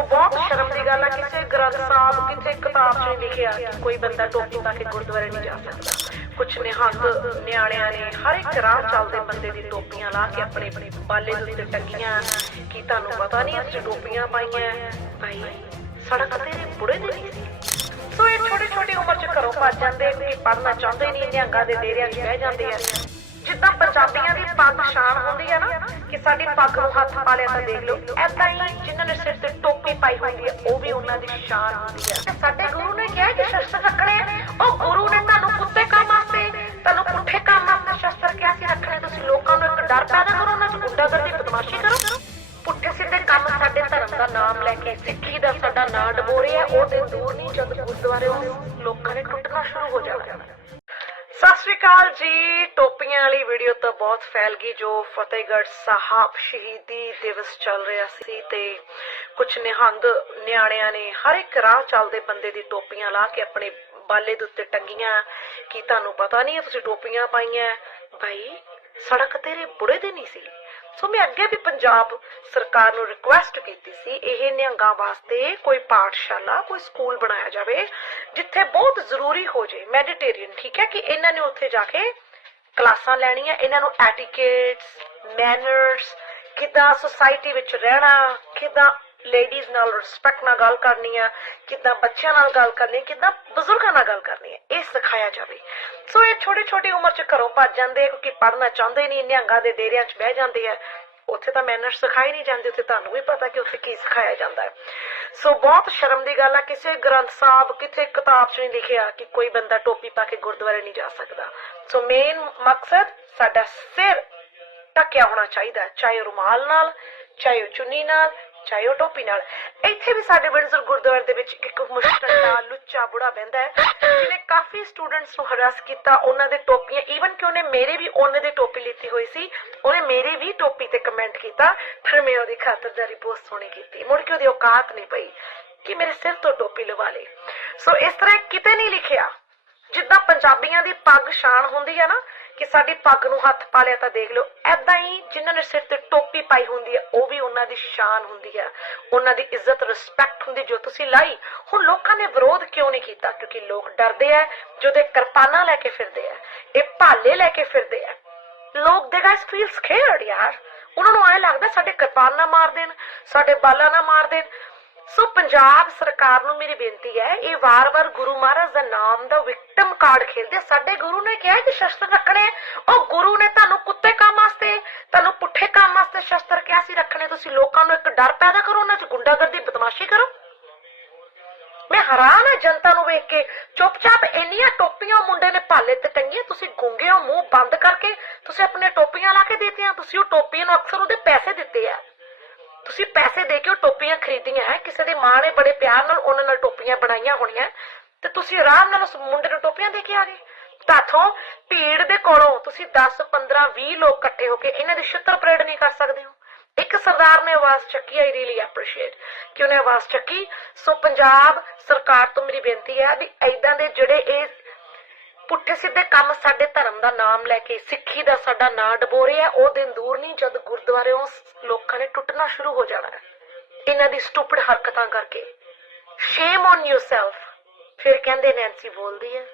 ਸੋ ਬਹੁਤ ਸ਼ਰਮ ਦੀ ਗੱਲ ਆ, ਕਿਸੇ ਗ੍ਰੰਥ ਸਾਹਿਬ, ਕਿਸੇ ਕਿਤਾਬ 'ਚ ਨਹੀਂ ਲਿਖਿਆ ਕਿ ਕੋਈ ਬੰਦਾ ਟੋਪੀ ਪਾ ਕੇ ਗੁਰਦੁਆਰੇ ਨਹੀਂ ਜਾ ਸਕਦਾ। ਕੁਝ ਨਿਹੰਗ ਨਿਆਣਿਆਂ ਨੇ ਹਰ ਇੱਕ ਰਾਹ ਚੱਲਦੇ ਬੰਦੇ ਦੀ ਟੋਪੀਆਂ ਲਾ ਕੇ ਆਪਣੇ ਆਪਣੇ ਬਾਲੇ ਦੇ ਉੱਤੇ ਟੰਗੀਆਂ ਕੀ ਤੁਹਾਨੂੰ ਪਤਾ ਨਹੀਂ ਅਸੀਂ ਟੋਪੀਆਂ ਪਾਈਆਂ। ਭਾਈ, ਸੜਕ ਤੇ ਬੁੜੇ ਦੇ ਨਹੀਂ ਸੀ? ਸੋ ਇਹ ਛੋਟੀ ਛੋਟੀ ਉਮਰ 'ਚ ਘਰੋਂ ਭੱਜ ਜਾਂਦੇ ਕਿ ਪੜਨਾ ਚਾਹੁੰਦੇ ਨਹੀਂ, ਨਿਹੰਗਾਂ ਦੇ ਡੇਰਿਆਂ 'ਚ ਬਹਿ ਜਾਂਦੇ ਆ। ਜਿੱਦਾਂ ਪੰਜਾਬੀਆਂ ਦੀ ਪੱਗ ਸ਼ਾਨ ਹੁੰਦੀ ਹੈ ਨਾ, ਕਿ ਸਾਡੀ ਪੱਗ ਨੂੰ ਹੱਥ ਪਾ ਲਿਆ ਤਾਂ ਦੇਖ ਲਓ। ਐਦਾਂ ਹੀ ਜਿਨ੍ਹਾਂ ਨੇ ਸਿਰ ਤੇ ਟੋਪੀ ਪਾਈ ਹੁੰਦੀ ਹੈ ਉਹ ਵੀ ਉਹਨਾਂ ਦੀ ਸ਼ਾਨ ਹੁੰਦੀ ਹੈ ਤੇ ਸਾਡੇ ਗੁਰੂ ਨੇ ਕਿਹਾ ਕਿ ਸ਼ਸਤਰ ਰੱਖਣੇ ਉਹ ਗੁਰੂ ਨੇ ਤੁਹਾਨੂੰ ਕੁੱਤੇ ਕੰਮ ਵਾਸਤੇ ਤੁਹਾਨੂੰ ਪੁੱਠੇ ਕੰਮ ਵਾਸਤੇ ਸ਼ਸਤਰ ਕਿਹਾ ਸੀ, ਰੱਖਣੇ ਤੁਸੀਂ ਲੋਕਾਂ ਨੂੰ ਇੱਕ ਡਰ ਪੈਦਾ ਕਰੋ, ਉਹਨਾਂ 'ਚ ਗੁੰਡਾਗਰਦੀ ਬਦਮਾਸ਼ੀ ਕਰੋ। ਪੁੱਠੇ ਸਿੱਧੇ ਕੰਮ ਸਾਡੇ ਧਰਮ ਦਾ ਨਾਮ ਲੈ ਕੇ, ਸਿੱਖੀ ਦਾ ਸਾਡਾ ਨਾਂ ਡਬੋ ਰਿਹਾ ਉਹ ਦਿਨ ਦੂਰ ਨਹੀਂ, ਜਦ ਗੁਰਦੁਆਰੇ ਲੋਕਾਂ ਨੇ ਟੁੱਟਣਾ ਸ਼ੁਰੂ ਹੋ ਜਾਣਾ। ਸਤਿ ਸ਼੍ਰੀ ਅਕਾਲ ਜੀ। ਟੋਪੀਆਂ ਵਾਲੀ ਵੀਡੀਓ ਤਾਂ ਬਹੁਤ ਫੈਲ ਗਈ ਜੋ ਫਤਿਹਗੜ੍ਹ ਸਾਹਿਬ ਸ਼ਹੀਦੀ ਦਿਵਸ ਚੱਲ ਰਿਹਾ ਸੀ ਤੇ ਕੁਝ ਨਿਹੰਗ ਨਿਆਣਿਆਂ ਨੇ ਹਰ ਇੱਕ ਰਾਹ ਚੱਲਦੇ ਬੰਦੇ ਦੀ ਟੋਪੀਆਂ ਲਾ ਕੇ ਆਪਣੇ ਬਾਲੇ ਦੇ ਉੱਤੇ ਟੰਗੀਆਂ। ਕੀ ਤੁਹਾਨੂੰ ਪਤਾ ਨਹੀਂ ਹੈ ਤੁਸੀਂ ਟੋਪੀਆਂ ਪਾਈਆਂ? ਭਾਈ ਸੜਕ ਤੇਰੇ ਬੁੜੇ ਦੇ ਨਹੀਂ ਸੀ। ਸੋ ਮੈਂ ਅੱਗੇ ਵੀ ਪੰਜਾਬ ਸਰਕਾਰ ਨੂੰ ਰਿਕੁਐਸਟ ਕੀਤੀ ਸੀ, ਇਹ ਨਿਹੰਗਾਂ ਵਾਸਤੇ ਕੋਈ ਪਾਠਸ਼ਾਲਾ, ਕੋਈ ਸਕੂਲ ਬਣਾਇਆ ਜਾਵੇ, ਜਿੱਥੇ ਬਹੁਤ ਜ਼ਰੂਰੀ ਹੋ ਜੇ, ਮੈਡੀਟੇਰੀਅਨ, ਠੀਕ ਹੈ, ਕਿ ਇਹਨਾਂ ਨੇ ਉੱਥੇ ਜਾ ਕੇ ਕਲਾਸਾਂ ਲੈਣੀਆਂ, ਇਹਨਾਂ ਨੂੰ ਐਟੀਕੇਟਸ ਮੈਨਰਸ ਕਿਦਾਂ ਸੋਸਾਇਟੀ ਵਿੱਚ ਰਹਿਣਾ, ਕਿਦਾਂ ਲੇਡੀਜ਼ ਨਾਲ ਰਿਸਪੈਕਟ ਨਾਲ ਗੱਲ ਕਰਨੀ ਆ, ਕਿਦਾਂ ਬੱਚਿਆਂ ਨਾਲ ਗੱਲ ਕਰਨੀ ਹੈ ਕਿਦਾਂ ਬਜ਼ੁਰਗਾਂ ਨਾਲ ਗੱਲ ਕਰਨੀ ਹੈ ਇਹ ਸਿਖਾਇਆ ਜਾਵੇ। ਸੋ ਇਹ ਛੋਟੀ ਛੋਟੀ ਉਮਰ 'ਚ ਘਰੋਂ ਭੱਜ ਜਾਂਦੇ ਕਿਉਂਕਿ ਪੜ੍ਹਨਾ ਚਾਹੁੰਦੇ ਨਹੀਂ ਨਿਹੰਗਾਂ ਦੇ ਡੇਰਿਆਂ 'ਚ ਬਹਿ ਜਾਂਦੇ ਆ। ਉੱਥੇ ਤਾਂ ਮੈਨਰ ਸਿਖਾਈ ਨਹੀਂ ਜਾਂਦੇ, ਉੱਥੇ ਤੁਹਾਨੂੰ ਵੀ ਪਤਾ ਕਿ ਉੱਥੇ ਕੀ ਸਿਖਾਇਆ ਜਾਂਦਾ ਹੈ। ਸੋ ਬਹੁਤ ਸ਼ਰਮ ਦੀ ਗੱਲ ਆ, ਕਿਸੇ ਗ੍ਰੰਥ ਸਾਹਿਬ, ਕਿਥੇ ਕਿਤਾਬ 'ਚ ਨਹੀਂ ਲਿਖਿਆ ਕਿ ਕੋਈ ਬੰਦਾ ਟੋਪੀ ਪਾ ਕੇ ਗੁਰਦੁਆਰੇ ਨਹੀਂ ਜਾ ਸਕਦਾ। ਸੋ ਮੇਨ ਮਕਸਦ ਸਾਡਾ ਸਿਰ ਢੱਕਿਆ ਹੋਣਾ ਚਾਹੀਦਾ, ਚਾਹੇ ਉਹ ਰੁਮਾਲ ਨਾਲ, ਚਾਹੇ ਉਹ ਚੁੰਨੀ ਨਾਲ ਚਾਹੇ ਉਹ ਟੋਪੀ ਨਾਲ। ਇੱਥੇ ਵੀ ਸਾਡੇ ਬਿੰਦਰ ਗੁਰਦੁਆਰੇ ਦੇ ਵਿੱਚ ਇੱਕ ਮੁਸ਼ਟੰਡਾ ਲੁੱਚਾ ਬੁੜਾ ਬਹਿੰਦਾ ਹੈ। ਜਿਹਨੇ ਕਾਫੀ ਸਟੂਡੈਂਟਸ ਨੂੰ ਹਰਾਸ ਕੀਤਾ, ਉਹਨਾਂ ਦੇ ਟੋਪੀਆਂ ਈਵਨ ਕਿ ਉਹਨੇ ਮੇਰੇ ਵੀ, ਉਹਨੇ ਦੀ ਟੋਪੀ ਲਿੱਤੀ ਹੋਈ ਸੀ, ਉਹਨੇ ਮੇਰੀ ਵੀ ਟੋਪੀ ਤੇ ਕਮੈਂਟ ਕੀਤਾ। ਫਿਰ ਮੈਂ ਉਹਦੀ ਖਾਤਰਦਾਰੀ ਬਹੁਤ ਸੋਹਣੀ ਕੀਤੀ। ਮੁੜ ਕੇ ਉਹਦੀ ਔਕਾਤ ਨਹੀਂ ਪਈ ਕਿ ਮੇਰੇ ਸਿਰ ਤੋਂ ਟੋਪੀ ਲਵਾ ਲੇ। ਸੋ ਇਸ ਤਰ੍ਹਾਂ ਕਿਤੇ ਨਹੀਂ ਲਿਖਿਆ। ਜਿੱਦਾਂ ਪੰਜਾਬੀਆਂ ਦੀ ਪੱਗ ਸ਼ਾਨ ਹੁੰਦੀ ਹੈ ਨਾ ਕਿ ਸਾਡੀ ਪੱਗ ਨੂੰ ਹੱਥ ਪਾ ਲਿਆ ਤਾਂ ਦੇਖ ਲਓ। ਐਦਾਂ ਹੀ ਜਿਨ੍ਹਾਂ ਨੇ ਸਿਰ ਤੇ ਟੋਪੀ ਪਾਈ ਹੁੰਦੀ ਹੈ, ਉਹ ਵੀ ਉਹਨਾਂ ਦੀ ਸ਼ਾਨ ਹੁੰਦੀ ਹੈ। ਉਹਨਾਂ ਦੀ ਇੱਜ਼ਤ ਰਿਸਪੈਕਟ ਹੁੰਦੀ ਜੋ ਤੁਸੀਂ ਲਾਈ। ਹੁਣ ਲੋਕਾਂ ਨੇ ਵਿਰੋਧ ਕਿਉਂ ਨਹੀਂ ਕੀਤਾ? ਕਿਉਂਕਿ ਲੋਕ ਡਰਦੇ ਆ ਜਦੋਂ ਇਹ ਕਿਰਪਾਨਾਂ ਲੈ ਕੇ ਫਿਰਦੇ ਆ, ਇਹ ਭਾਲੇ ਲੈ ਕੇ ਫਿਰਦੇ ਆ। ਲੋਕ ਦੇ ਗਾਇਸ ਫੀਲ ਸਕੇਅਰਡ ਯਾਰ। ਉਹਨਾਂ ਨੂੰ ਐ ਲੱਗਦਾ ਸਾਡੇ ਕਿਰਪਾਨ ਨਾ ਮਾਰ ਦੇਣ, ਸਾਡੇ ਬਾਲਾ ਨਾ ਮਾਰ ਦੇਣ। ਸੋ ਪੰਜਾਬ ਸਰਕਾਰ ਨੂੰ ਮੇਰੀ ਬੇਨਤੀ ਹੈ, ਇਹ ਵਾਰ-ਵਾਰ ਗੁਰੂ ਮਹਾਰਾਜ ਦਾ ਨਾਮ ਦਾ ਵਿਕਟਮ ਕਾਰਡ ਖੇਲਦੇ ਸਾਡੇ ਗੁਰੂ ਨੇ ਕਿਹਾ ਕਿ ਸ਼ਸਤਰ ਰੱਖਣੇ ਉਹ ਗੁਰੂ ਨੇ ਤੁਹਾਨੂੰ ਕੁੱਤੇ ਕੰਮ ਵਾਸਤੇ, ਤੁਹਾਨੂੰ ਪੁੱਠੇ ਕੰਮ ਵਾਸਤੇ ਸ਼ਸਤਰ ਕਿਹਾ ਸੀ ਰੱਖਣੇ। ਤੁਸੀਂ ਲੋਕਾਂ ਨੂੰ ਇੱਕ ਡਰ ਪੈਦਾ ਕਰੋ, ਉਹਨਾਂ 'ਚ ਗੁੰਡਾਗਰਦੀ, ਬਦਮਾਸ਼ੀ ਕਰੋ। ਮੈਂ ਹੈਰਾਨ ਆ ਜਨਤਾ ਨੂੰ ਵੇਖ ਕੇ। ਚੁੱਪਚਾਪ ਇੰਨੀਆਂ ਟੋਪੀਆਂ ਮੁੰਡੇ ਨੇ ਭਾਲੇ ਤੇ ਟੰਗੀਆਂ। ਤੁਸੀਂ ਗੁੰਗੇ ਹੋ, ਮੂੰਹ ਬੰਦ ਕਰਕੇ ਤੁਸੀਂ ਆਪਣੀਆਂ ਟੋਪੀਆਂ ਲਾ ਕੇ ਦਿੱਤੀਆਂ। ਤੁਸੀਂ ਉਹ ਟੋਪੀਆਂ ਨੂੰ ਅਕਸਰ ਉਹਦੇ ਪੈਸੇ ਦਿੱਤੇ ਆ। ਤੁਸੀਂ ਪੈਸੇ ਦੇ ਕੇ ਉਹ ਟੋਪੀਆਂ ਖਰੀਦੀਆਂ। ਹੈ ਕਿਸੇ ਦੀ ਮਾਂ ਨੇ ਬੜੇ ਪਿਆਰ ਨਾਲ ਉਹਨਾਂ ਨਾਲ ਟੋਪੀਆਂ ਬਣਾਈਆਂ ਹੋਣੀਆਂ। ਤੇ ਤੁਸੀਂ ਆਰਾਮ ਨਾਲ ਉਸ ਮੁੰਡੇ ਨੂੰ ਟੋਪੀਆਂ ਦੇ ਕੇ ਆ ਗਏ। ਤਾਥੋਂ ਭੀੜ ਦੇ ਕੋਲੋਂ ਤੁਸੀਂ 10 15 20 ਲੋਕ ਇਕੱਠੇ ਹੋ ਕੇ ਇਹਨਾਂ ਦੀ ਛਿੱਤਰ ਪਰੇਡ ਨਹੀਂ ਕਰ ਸਕਦੇ ਹੋ। ਇੱਕ ਸਰਦਾਰ ਨੇ ਆਵਾਜ਼ ਚੱਕੀ ਆਈ ਰੀਲੀ ਐਪਰੀਸ਼ੀਏਟ ਕਿ ਉਹਨੇ ਆਵਾਜ਼ ਚੱਕੀ? ਸੋ ਪੰਜਾਬ ਸਰਕਾਰ ਤੋਂ ਮੇਰੀ ਬੇਨਤੀ ਹੈ ਵੀ ਐਦਾਂ ਦੇ ਜਿਹੜੇ ਇਹ ਪੁੱਠੇ ਸਿੱਧੇ ਕੰਮ ਸਾਡੇ ਧਰਮ ਦਾ ਨਾਮ ਲੈ ਕੇ, ਸਿੱਖੀ ਦਾ ਸਾਡਾ ਨਾਂ ਡਬੋ ਰਿਹਾ ਉਹ ਦਿਨ ਦੂਰ ਨਹੀਂ, ਜਦ ਗੁਰਦੁਆਰਿਓਂ ਲੋਕਾਂ ਨੇ ਟੁੱਟਣਾ ਸ਼ੁਰੂ ਹੋ ਜਾਣਾ। ਹੈ ਇਹਨਾਂ ਦੀ ਸਟੂਪਿਡ ਹਰਕਤਾਂ ਕਰਕੇ। ਸ਼ੇਮ ਔਨ ਯੋਰਸੈਲਫ ਫਿਰ ਕਹਿੰਦੇ ਨੈਂਸੀ ਬੋਲਦੀ ਹੈ